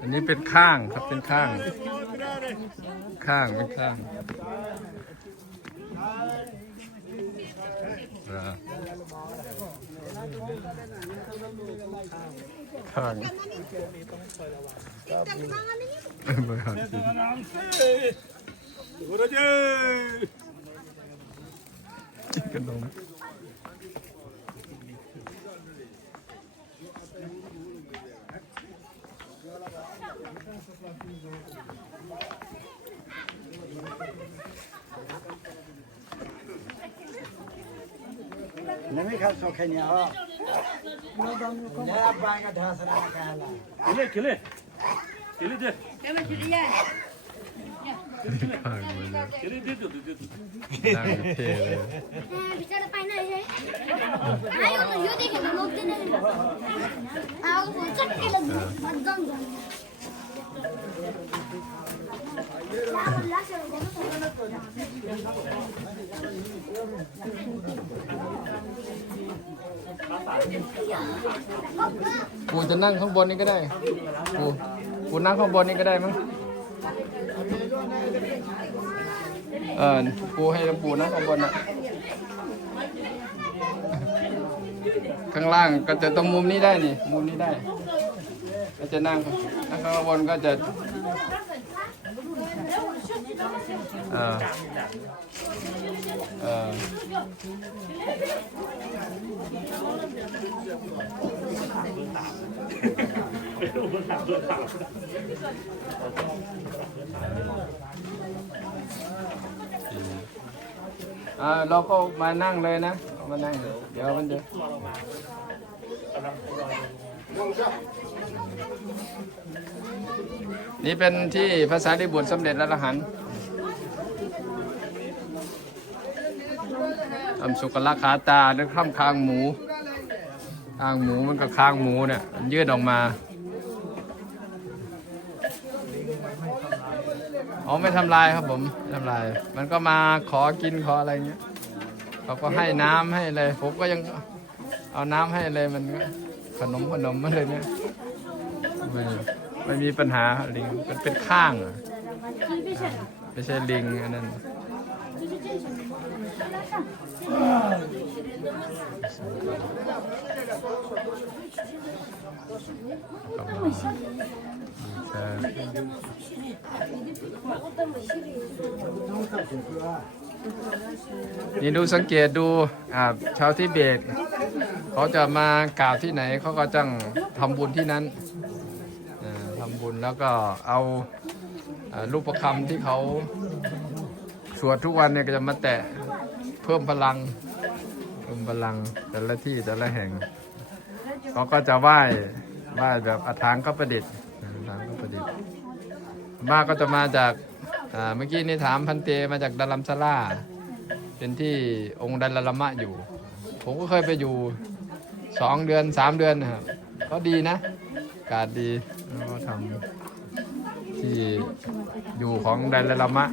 อันนี้เป็นข้างครับเป็นข้าง ข้างเป็นข้างข้างบริหารสิกินขน नवी खा सोखे नहीं हो नया बांगा ढास रहा कहला किले किले किले दे चलो किलिया किले दे दो दे दो बिचारा पाइना है आयो यो देखे लोग देने आओ चट के लग मत गंगा ปูจะนั่งข้างบนนี้ก็ได้ปูปูนั่งข้างบนนี้ก็ได้มั้ง เออปูให้ปูนั่งข้างบนนะข้างล่างก็จะตรงมุมนี้ได้นี่ มุมนี้ได้ก็จะนั่งนั่งข้างบนก็จะ เออเอออ่าเราก็มานั่งเลยนะ มานั่งเลยเดี๋ยวมันจะ นี่เป็นที่ภาษาดิบุตรสำเร็จแล้วละหันทำสุกลักขาตาด้วยข้ามคางหมูคางหมูมันก็คางหมูเนี่ยมันยืดออกมาอ๋อไม่ทำลายครับผมไม่ทำลาย มันก็มาขอกินขออะไรเงี้ยเขาก็ให้น้ำให้เลยผมก็ยังเอาน้ำให้เลยมันขนมขนมอะไรเนี่ย ไม่มีปัญหาลิงมันเป็นข้างอะไม่ใช่ลิงอันนั้นนี่ดูสังเกตดูอ่าชาวทิเบตเขาจะมากราบที่ไหนเขาก็จังทำบุญที่นั้น บุญแล้วก็เอารูปประคำที่เขาสวดทุกวันเนี่ยก็จะมาแตะเพิ่มพลังเพิ่มพลังแต่ละที่แต่ละแห่งเขาก็จะไหว้ไหว้แบบอาถางก็ประดิษฐ์อาถางก็ประดิษฐ์มากก็จะมาจากเมื่อกี้นี่ถามพันเตมาจากดัลลัมซาร่าเป็นที่องค์ดัลลัมะอยู่ ผมก็เคยไปอยู่สองเดือนสามเดือนนะครับก็ดีนะ กาศดีแล้วก็ทำที่อยู่ของดัลลัมมะ